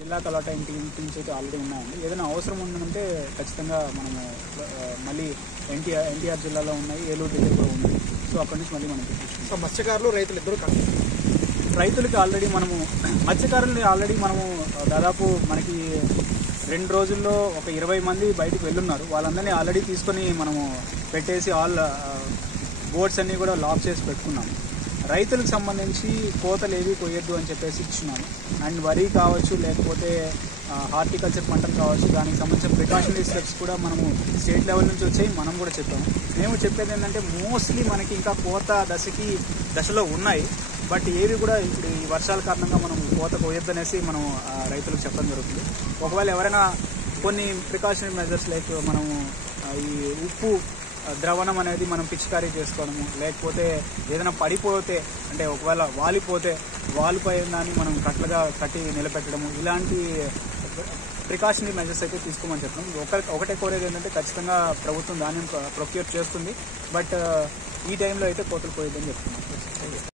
జిల్లాకు అలాట్ అయిన టీమ్స్ అయితే ఆల్రెడీ ఉన్నాయండి. ఏదైనా అవసరం ఉందంటే ఖచ్చితంగా మనము మళ్ళీ ఎన్టీఆర్ జిల్లాలో ఉన్నాయి, ఏలూరు దగ్గర కూడా ఉంది. సో అక్కడి నుంచి మళ్ళీ మనం సో మత్స్యకారులు రైతులు ఇద్దరు రైతులకి ఆల్రెడీ మత్స్యకారులని ఆల్రెడీ మనము దాదాపు మనకి 2 రోజుల్లో ఒక 20 మంది బయటకు వెళ్ళున్నారు. వాళ్ళందరినీ ఆల్రెడీ తీసుకొని మనము పెట్టేసి బోట్స్ అన్నీ కూడా లాక్ చేసి పెట్టుకున్నాము. రైతులకు సంబంధించి కోతలు ఏవి కొయ్యొద్దు అని చెప్పేసి ఇచ్చున్నాము. అండ్ వరి కావచ్చు, లేకపోతే హార్టికల్చర్ పంటలు కావచ్చు, దానికి సంబంధించిన ప్రికాషనరీ స్టెప్స్ కూడా మనము స్టేట్ లెవెల్ నుంచి వచ్చాయి, మనం కూడా చెప్పాము. మేము చెప్పేది ఏంటంటే మోస్ట్లీ మనకి ఇంకా కోత దశలో ఉన్నాయి. బట్ ఏవి కూడా ఇప్పుడు ఈ వర్షాల కారణంగా మనం కోత కొయ్యొద్దనేసి మనం రైతులకు చెప్పడం జరుగుతుంది. ఒకవేళ ఎవరైనా కొన్ని ప్రికాషనరీ మెజర్స్ లైక్ మనము ఈ ఉప్పు ద్రవణం అనేది మనం పిచికారీ చేసుకోవడము, లేకపోతే ఏదైనా పడిపోతే అంటే ఒకవేళ వాలిపై దాన్ని మనం కట్టలుగా కట్టి నిలబెట్టడము, ఇలాంటి ప్రికాషనరీ మెజర్స్ అయితే తీసుకోమని చెప్తాం. ఒకటే కోరేది ఏంటంటే ఖచ్చితంగా ప్రభుత్వం ధాన్యం ప్రొక్యూర్ చేస్తుంది. బట్ ఈ టైంలో అయితే కోతలు పోయేదని చెప్తున్నాం.